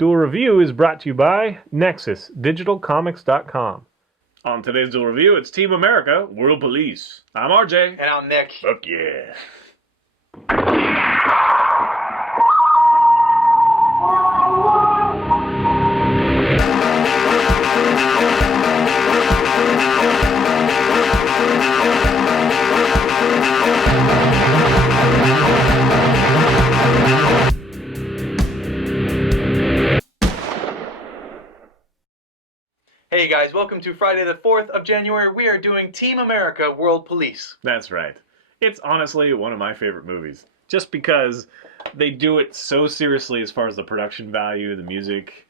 Duel Review is brought to you by NexusDigitalComics.com. On today's Duel Review, it's Team America, World Police. I'm RJ. And I'm Nick. Fuck yeah. Hey guys, welcome to Friday the 4th of January. We are doing Team America, World Police. That's right. It's honestly one of my favorite movies. Just because they do it so seriously as far as the production value, the music,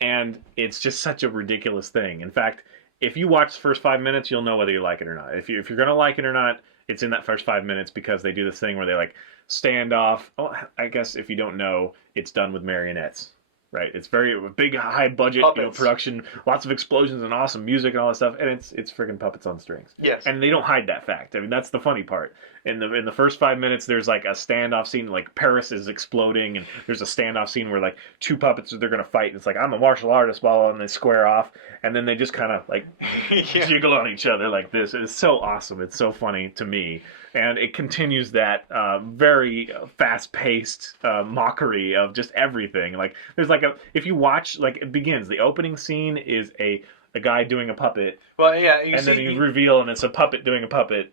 and it's just such a ridiculous thing. In fact, if you watch the first 5 minutes, you'll know whether you like it or not. If you're going to like it or not, it's in that first 5 minutes because they do this thing where they like stand off. Oh, I guess if you don't know, it's done with marionettes. Right, it's very big, high budget, production, lots of explosions and awesome music and all that stuff, and it's friggin' puppets on strings. Yes, and they don't hide that fact. I mean, that's the funny part. In the first 5 minutes, there's like a standoff scene, like Paris is exploding, and there's a standoff scene where like two puppets they're gonna fight, and it's like I'm a martial artist, blah blah, and they square off, and then they just kind of like jiggle on each other like this. It's so awesome. It's so funny to me. And it continues that very fast-paced mockery of just everything. Like there's like if you watch, like it begins. The opening scene is a guy doing a puppet. Well, yeah, then you reveal, and it's a puppet doing a puppet,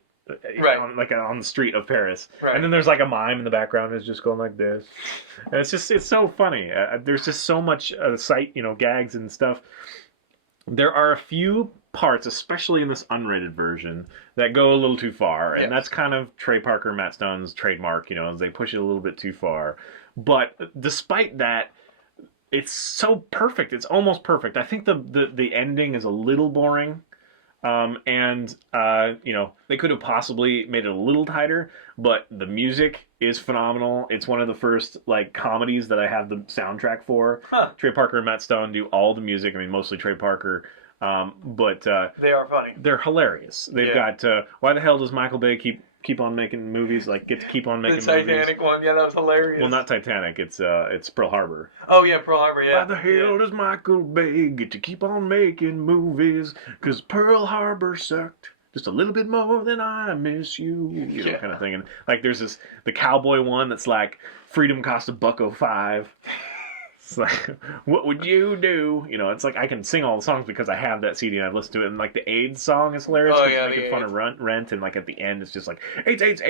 right? On the street of Paris. Right. And then there's like a mime in the background is just going like this, and it's so funny. There's just so much sight, gags and stuff. There are a few parts, especially in this unrated version, that go a little too far, and that's kind of Trey Parker and Matt Stone's trademark. They push it a little bit too far. But despite that, it's so perfect. It's almost perfect. I think the ending is a little boring, and they could have possibly made it a little tighter. But the music is phenomenal. It's one of the first like comedies that I have the soundtrack for. Trey Parker and Matt Stone do all the music. I mean, mostly Trey Parker. But they are funny. They're hilarious. They've got why the hell does Michael Bay keep on making movies? Like get to keep on making the Titanic movies? One, yeah, that was hilarious. Well, not Titanic. It's Pearl Harbor. Oh yeah, Pearl Harbor. Yeah. Why the hell does Michael Bay get to keep on making movies? 'Cause Pearl Harbor sucked just a little bit more than I miss you, kind of thing. And like there's the cowboy one that's like freedom cost $1.05. It's like, what would you do? It's like I can sing all the songs because I have that CD and I've listened to it. And like the AIDS song is hilarious because it's making fun of Rent, and like at the end it's just like AIDS.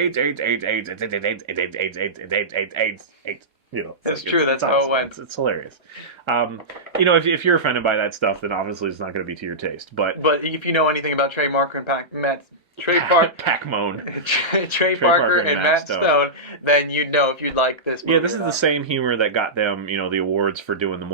That's true. That's how it went. It's hilarious. If you're offended by that stuff, then obviously it's not going to be to your taste. But if you know anything about Trey Parker and Trey Parker and Matt Stone, then you'd know if you'd like this movie. Yeah, this is the same humor that got them, the awards for doing the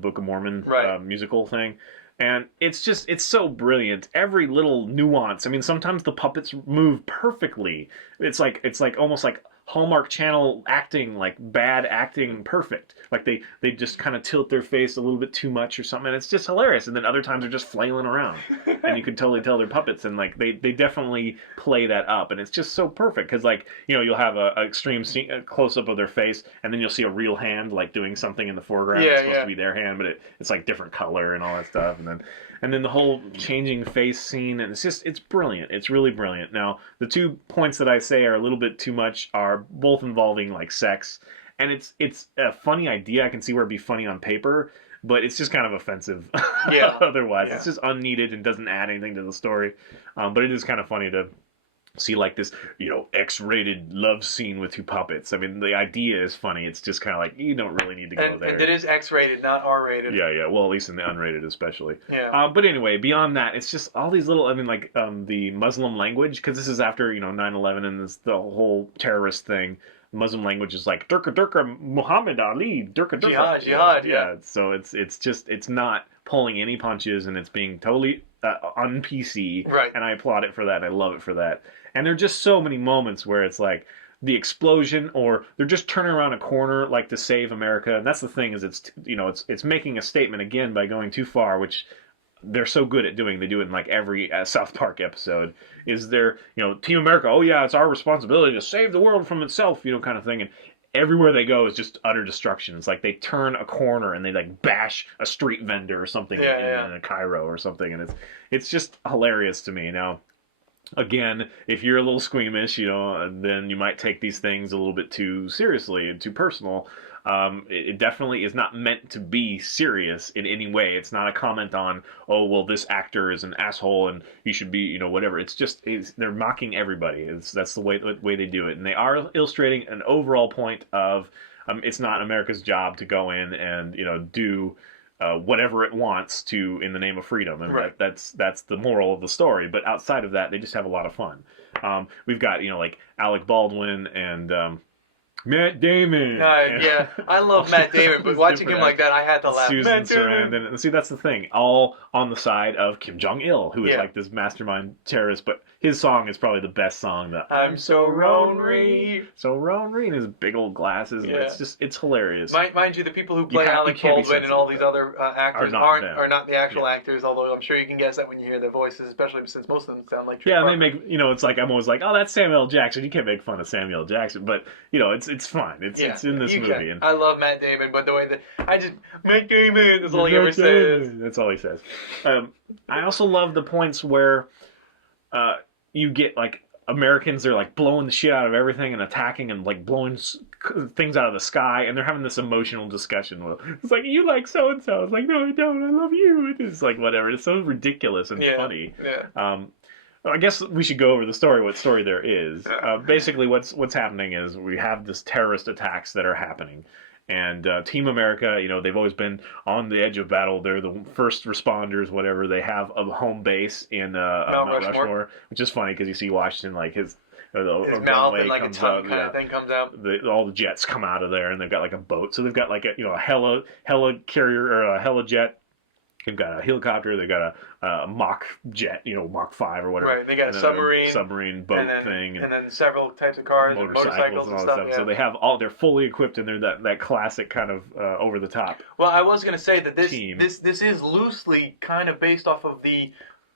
Book of Mormon musical thing. And it's so brilliant. Every little nuance. I mean, sometimes the puppets move perfectly. It's like almost like Hallmark Channel acting, like bad acting, perfect. Like they just kind of tilt their face a little bit too much or something, and it's just hilarious. And then other times they're just flailing around, and you can totally tell they're puppets. And like they definitely play that up, and it's just so perfect because like you'll have a extreme close up of their face, and then you'll see a real hand like doing something in the foreground. It's supposed to be their hand, but it's like different color and all that stuff, and then the whole changing face scene, and it's brilliant. It's really brilliant. Now, the 2 points that I say are a little bit too much are both involving like sex, and it's a funny idea. I can see where it'd be funny on paper, but it's just kind of offensive. Otherwise, it's just unneeded and doesn't add anything to the story. But it is kind of funny to see like this, X-rated love scene with 2 puppets. I mean, the idea is funny. It's just kind of like, you don't really need to go there. And it is X-rated, not R-rated. Yeah. Well, at least in the unrated especially. Yeah. But anyway, beyond that, it's just all these little, the Muslim language, because this is after, 9/11 and the whole terrorist thing. Muslim language is like, Durka Durka, Muhammad Ali, Durka Durka. Jihad, yeah. So it's not pulling any punches, and it's being totally un-PC. Right. And I applaud it for that. I love it for that. And there are just so many moments where it's like the explosion, or they're just turning around a corner like to save America. And that's the thing is it's making a statement again by going too far, which they're so good at doing. They do it in like every South Park episode. Is there, Team America, oh yeah, it's our responsibility to save the world from itself, kind of thing. And everywhere they go is just utter destruction. It's like they turn a corner and they like bash a street vendor or something in Cairo or something, and it's just hilarious to me. Now, again, if you're a little squeamish, then you might take these things a little bit too seriously and too personal. It definitely is not meant to be serious in any way. It's not a comment on, oh, well, this actor is an asshole and you should be, whatever. They're mocking everybody. That's the way they do it. And they are illustrating an overall point of it's not America's job to go in and, do whatever it wants to in the name of freedom. And right. that's the moral of the story. But outside of that, they just have a lot of fun. We've got, like Alec Baldwin and... Matt Damon. Yeah, I love Matt Damon, but watching him like that, I had to laugh. Susan Sarandon. And see, that's the thing. All on the side of Kim Jong-il, who is like this mastermind terrorist, but his song is probably the best song. I'm so lonely. So lonely, and his big old glasses. And it's hilarious. Mind you, the people who play Alec Baldwin and all these other actors are not the actual actors, although I'm sure you can guess that when you hear their voices, especially since most of them sound like and they make, it's like, I'm always like, oh, that's Samuel L. Jackson. You can't make fun of Samuel L. Jackson, but, it's fine. It's in this movie. And I love Matt Damon, but the way that Matt Damon is all he ever says. That's all he says. I also love the points where you get like Americans, they're like blowing the shit out of everything and attacking and like blowing things out of the sky, and they're having this emotional discussion. It's like, you like so and so. It's like, no, I don't. I love you. It's like whatever. It's so ridiculous and funny. Yeah. I guess we should go over the story, what story there is. Basically, what's happening is we have this terrorist attacks that are happening. And Team America, they've always been on the edge of battle. They're the first responders, whatever. They have a home base in Mount Rushmore, which is funny because you see Washington, like his mouth and like a tongue kind of thing comes out. All the jets come out of there, and they've got like a boat. So they've got like a heli carrier or a helijet. They've got a helicopter. They've got a mock jet, Mach 5 or whatever. Right. They got a submarine boat thing, and then several types of cars, motorcycles and stuff. Yeah. So they have they're fully equipped, and they're that classic kind of over the top. Well, I was going to say that this is loosely kind of based off of the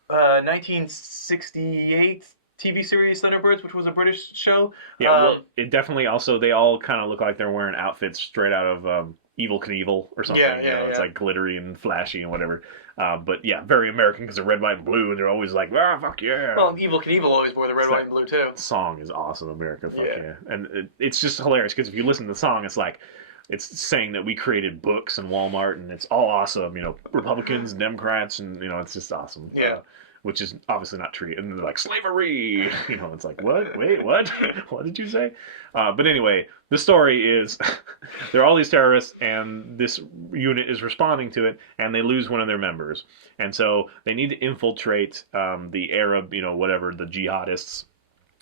1968 TV series Thunderbirds, which was a British show. Yeah. Well, it definitely also they all kind of look like they're wearing outfits straight out of. Evil Knievel or something. It's like glittery and flashy and whatever. But yeah, very American because they're red, white, and blue, and they're always like, fuck yeah. Well, Evil Knievel always wore the red, white, and blue too. Song is awesome, America, fuck yeah. And it's just hilarious because if you listen to the song, it's like, it's saying that we created books and Walmart, and it's all awesome, Republicans and Democrats, and, it's just awesome. Yeah. Which is obviously not true. And they're like, slavery! It's like, what? Wait, what? What did you say? But anyway, the story is there are all these terrorists, and this unit is responding to it, and they lose one of their members. And so they need to infiltrate the Arab, whatever, the jihadists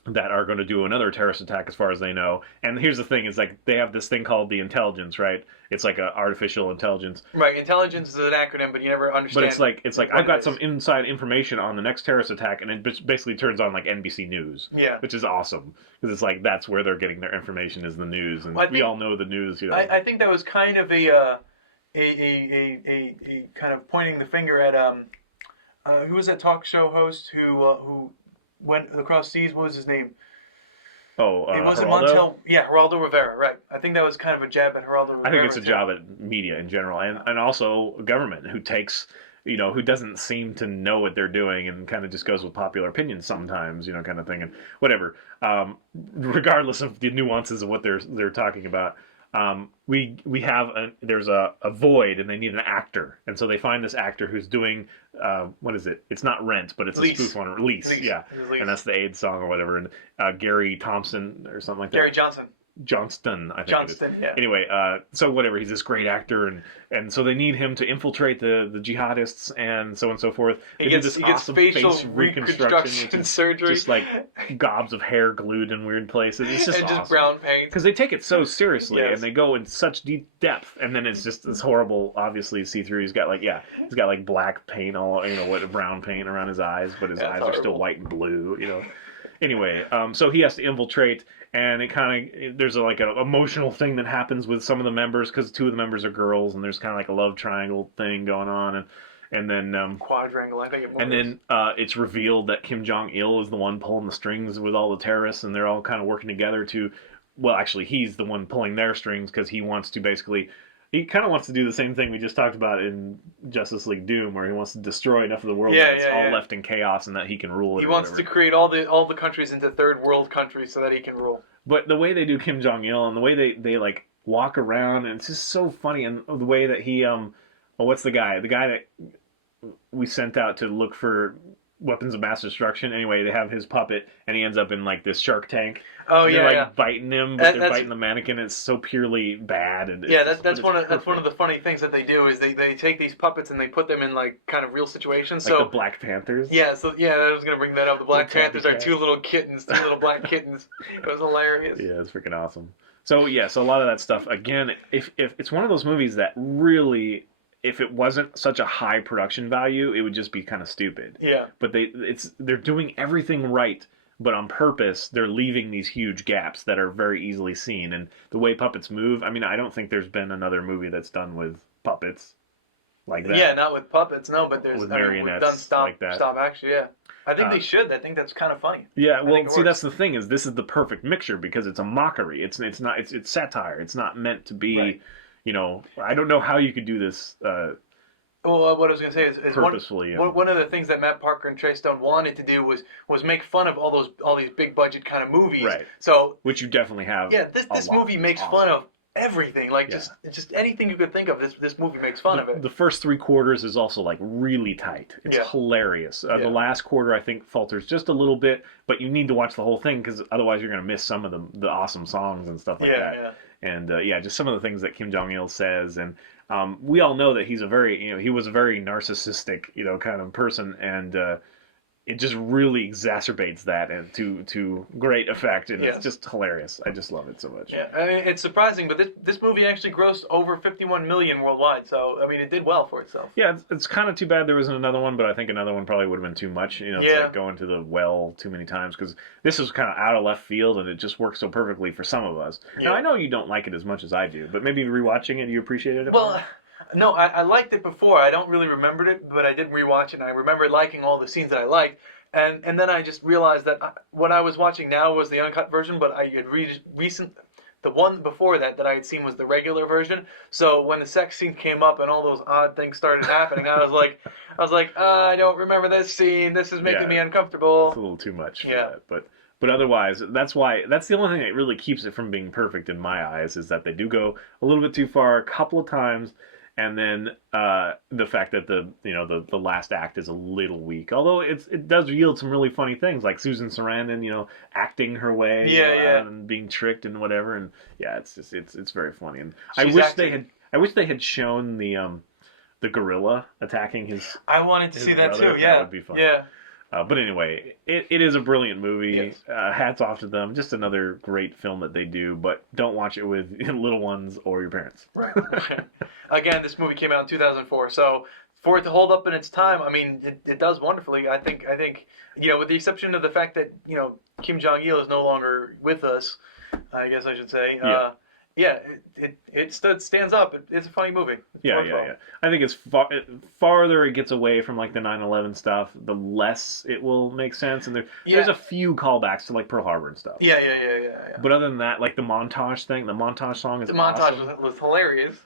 that are going to do another terrorist attack as far as they know. And here's the thing, is like they have this thing called the intelligence, right? It's like a artificial intelligence. Right, intelligence is an acronym, but you never understand. But it's like I've got some inside information on the next terrorist attack, and it basically turns on like NBC News. Yeah. Which is awesome, because it's like that's where they're getting their information is the news, and we all know the news. I think that was kind of a kind of pointing the finger at who was that talk show host who went across seas. What was his name? Oh, it wasn't Geraldo? Geraldo Rivera, right. I think that was kind of a jab at Geraldo Rivera. I think it's a job at media in general, and also government, who takes, who doesn't seem to know what they're doing and kind of just goes with popular opinion sometimes, kind of thing, and whatever. Regardless of the nuances of what they're talking about, we have there's a void, and they need an actor, and so they find this actor who's doing what is it? It's not Rent, but it's a spoof on Lease. Yeah, and that's the AIDS song or whatever. And Gary Thompson or something like that. Gary Johnston, I think. Johnston, yeah. Anyway, so whatever, he's this great actor, and so they need him to infiltrate the jihadists and so on and so forth. He gets awesome facial face reconstruction surgery, just like gobs of hair glued in weird places. It's just awesome. Just brown paint, because they take it so seriously, and they go in such deep depth, and then it's just this horrible, obviously see through. He's got like black paint all brown paint around his eyes, but his eyes are still white and blue. Anyway, so he has to infiltrate. And it kind of, there's like an emotional thing that happens with some of the members, because two of the members are girls, and there's kind of like a love triangle thing going on, and then quadrangle, I think it was. And then it's revealed that Kim Jong-il is the one pulling the strings with all the terrorists, and they're all kind of working together to well, actually, he's the one pulling their strings because he wants to basically. He kind of wants to do the same thing we just talked about in Justice League Doom, where he wants to destroy enough of the world that it's all left in chaos and that he can rule it. He wants to create all the countries into third world countries so that he can rule. But the way they do Kim Jong-il and the way they like walk around, and it's just so funny, and the way that he what's the guy? The guy that we sent out to look for weapons of mass destruction. Anyway, they have his puppet, and he ends up in like this Shark Tank. Oh they're, yeah, biting him, but they're biting the mannequin. It's so purely bad. And that's one of the funny things that they do is they take these puppets and they put them in like kind of real situations. Like so the Black Panthers. Yeah, I was gonna bring that up. The Black Panthers are two little black kittens. It was hilarious. Yeah, it's freaking awesome. So so a lot of that stuff. Again, if it's one of those movies that really, if it wasn't such a high production value, it would just be kind of stupid. Yeah. But they're doing everything right. But on purpose, they're leaving these huge gaps that are very easily seen. And the way puppets move, I mean, I don't think there's been another movie that's done with puppets like that. Yeah, not with puppets, no, but there's marionettes done stop action, yeah. I think they should. I think that's kind of funny. Yeah, well, see, that's the thing is this is the perfect mixture because it's a mockery. It's satire. It's not meant to be, I don't know how you could do this. Well, what I was going to say is purposefully. One of the things that Matt Parker and Trey Stone wanted to do was make fun of all these big budget kind of movies. Right. So which you definitely have. Yeah, this movie makes fun of everything. Like just anything you could think of. This movie makes fun of it. The first 3 quarters is also like really tight. It's hilarious. The last quarter I think falters just a little bit, but you need to watch the whole thing because otherwise you're going to miss some of the awesome songs and stuff like that. Yeah. And just some of the things that Kim Jong-il says, and we all know that he's he was a very narcissistic, kind of person, and it just really exacerbates that and to great effect, and it's just hilarious. I just love it so much. Yeah, I mean, it's surprising, but this movie actually grossed over 51 million worldwide, so I mean, it did well for itself. Yeah, it's kind of too bad there wasn't another one, but I think another one probably would have been too much. It's like going to the well too many times because this is kind of out of left field, and it just works so perfectly for some of us. Yeah. Now I know you don't like it as much as I do, but maybe rewatching it, you appreciated it more? No, I liked it before. I don't really remember it, but I did rewatch it, and I remember liking all the scenes that I liked. And then I just realized that what I was watching now was the uncut version, but I had the one before that I had seen was the regular version. So when the sex scene came up and all those odd things started happening, I was like, I don't remember this scene. This is making me uncomfortable. It's a little too much for that, But otherwise, that's the only thing that really keeps it from being perfect in my eyes is that they do go a little bit too far a couple of times, and then the fact that the last act is a little weak. Although it does yield some really funny things like Susan Sarandon, acting her way, and being tricked and whatever, and it's very funny. And I wish they had shown the gorilla attacking his. I wanted to see that brother. too. Yeah, that would be fun. Yeah. But anyway, it is a brilliant movie. Yes. Hats off to them. Just another great film that they do, but don't watch it with little ones or your parents. Right. Again, this movie came out in 2004, so for it to hold up in its time, I mean, it does wonderfully. I think with the exception of the fact that Kim Jong-il is no longer with us, I guess I should say. It stands up. It's a funny movie. Yeah. I think it's farther it gets away from like the 9/11 stuff, the less it will make sense. And there's a few callbacks to like Pearl Harbor and stuff. Yeah. But other than that, like the montage thing, the montage song is awesome. Montage was hilarious.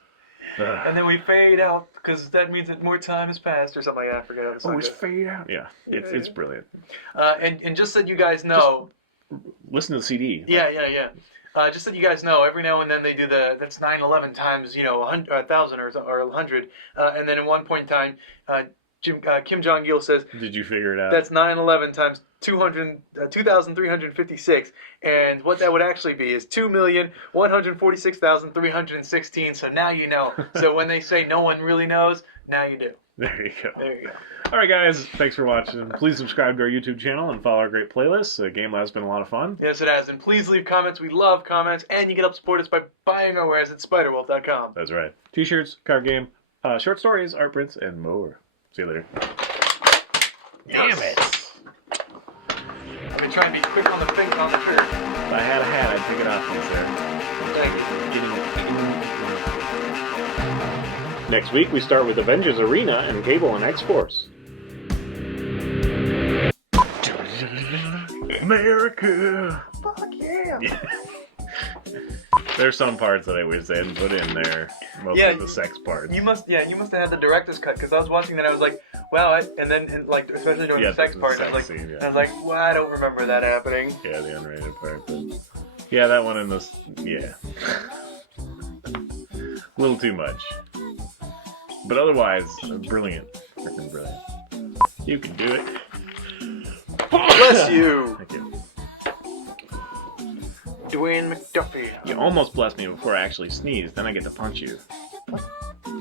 And then we fade out because that means that more time has passed or something like that. I forget how the song goes. Fade out. Yeah, it's brilliant. And just so you guys know, just listen to the CD. Yeah. Just so you guys know, every now and then they do that's 9/11 times 1,000 or 100, and then at one point in time, Kim Jong-il says, "Did you figure it out?" That's 9/11 times 2,356, and what that would actually be is 2,146,316. So now you know. So when they say no one really knows, now you do. There you go. All right, guys. Thanks for watching. Please subscribe to our YouTube channel and follow our great playlists. Game Lab's been a lot of fun. Yes, it has. And please leave comments. We love comments. And you can help support us by buying our wares at spiderwolf.com. That's right. T-shirts, card game, short stories, art prints, and more. See you later. Damn it. I've been trying to be quick on the trigger. If I had a hat, I'd pick it off once there. Thank you. Next week, we start with Avengers Arena and Cable and X-Force. America! Fuck yeah! There's some parts that I wish they hadn't put in there. Mostly the sex parts. You must have had the director's cut because I was watching that. I was like, wow, like especially during the sex part, I was like, well, I don't remember that happening. Yeah, the unrated part, but yeah, that one in this, a little too much. But otherwise, brilliant, freaking brilliant. You can do it. Bless you. Thank you. Dwayne McDuffie. You almost blessed me before I actually sneezed. Then I get to punch you. What?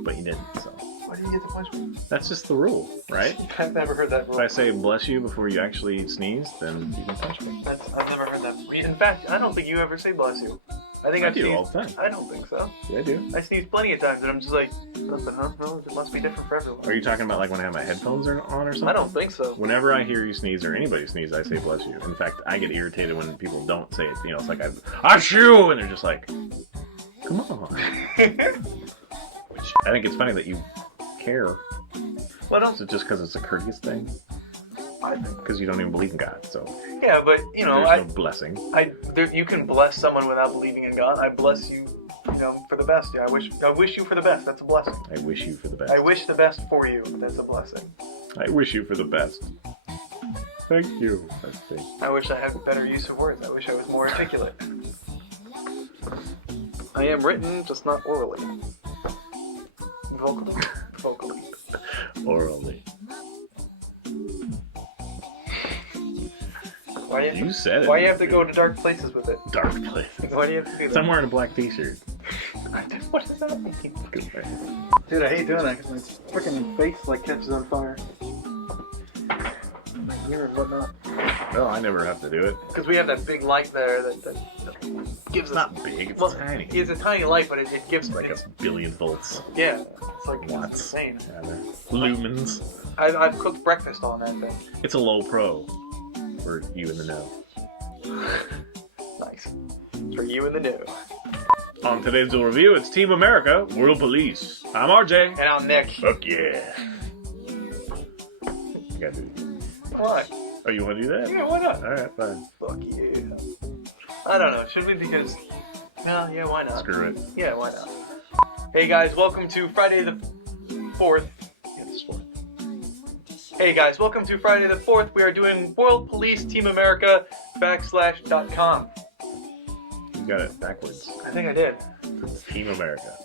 But you didn't, so. Why did you get to punch me? That's just the rule, right? I've never heard that rule. If I say bless you before you actually sneeze, then you can punch me. I've never heard that. In fact, I don't think you ever say bless you. I think I do sneezed all the time. I don't think so. Yeah, I do. I sneeze plenty of times, and I'm just like, nothing, huh? No, it must be different for everyone. Are you talking about like when I have my headphones on or something? I don't think so. Whenever I hear you sneeze or anybody sneeze, I say bless you. In fact, I get irritated when people don't say it. You know, it's like I shoo, and they're just like, come on. Which I think it's funny that you care. What else? Is it just because it's a courteous thing? Because you don't even believe in God, so. Yeah, but you know, there's no blessing. You can bless someone without believing in God. I bless you, for the best. Yeah, I wish you for the best. That's a blessing. I wish you for the best. I wish the best for you. That's a blessing. I wish you for the best. Thank you. I wish I had better use of words. I wish I was more articulate. I am written, just not orally. Vocally. Orally. Why do you said it. Why do you have to go to dark places with it? Dark places. Why do you have to do that? So I'm wearing a black t-shirt. What does that mean? Good man. Dude, I hate doing that because my freaking face catches on fire. My ear and whatnot. Well, I never have to do it. Because we have that big light there that gives It's not big, it's tiny. It's a tiny light, but it gives... It's like a billion volts. Yeah. It's like watts. It's insane. Yeah, lumens. I've cooked breakfast on that thing. It's a low pro for you in the know. Nice. For you in the know. On today's Duel review, it's Team America, World Police. I'm RJ. And I'm Nick. Fuck yeah. You gotta do it. Why? Oh, you want to do that? Yeah, why not? Alright, fine. Fuck you. I don't know. Should we? Because... No, yeah, why not? Screw it. Yeah, why not? Hey guys, welcome to Friday the 4th. Yeah, it's 4th. Hey guys, welcome to Friday the 4th. We are doing World Police Team America /.com. You got it backwards. I think I did. Team America.